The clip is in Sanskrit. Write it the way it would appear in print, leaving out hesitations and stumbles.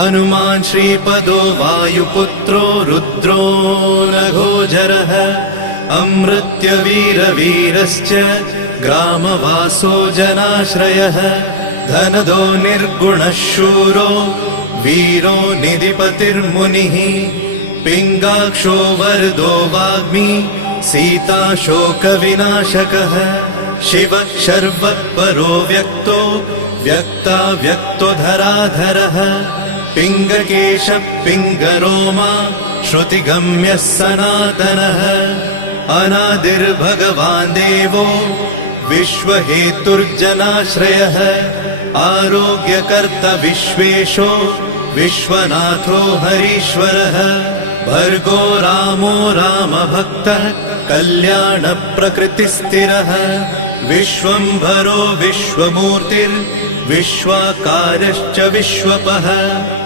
हनुमान् श्रीपदो वायुपुत्रो रुद्रो नघोजरः अमृत्यवीरवीरश्च ग्रामवासो जनाश्रयः धनदो निर्गुणः शूरो वीरो निधिपतिर्मुनिः पिङ्गाक्षो वरदो वाग्मी सीता शोकविनाशकः शिवः शर्वः परो व्यक्तो व्यक्तो धराधरः पिङ्गकेशः पिङ्गरोमा श्रुतिगम्यः सनातनः अनादिर्भगवान् देवो विश्वहेतुर्जनाश्रयः आरोग्यकर्ता विश्वेशो विश्वनाथो हरीश्वरः भर्गो रामो रामभक्तः कल्याणप्रकृतिस्थिरः विश्वम्भरो विश्वमूर्तिर्विश्वाकारश्च विश्वपः।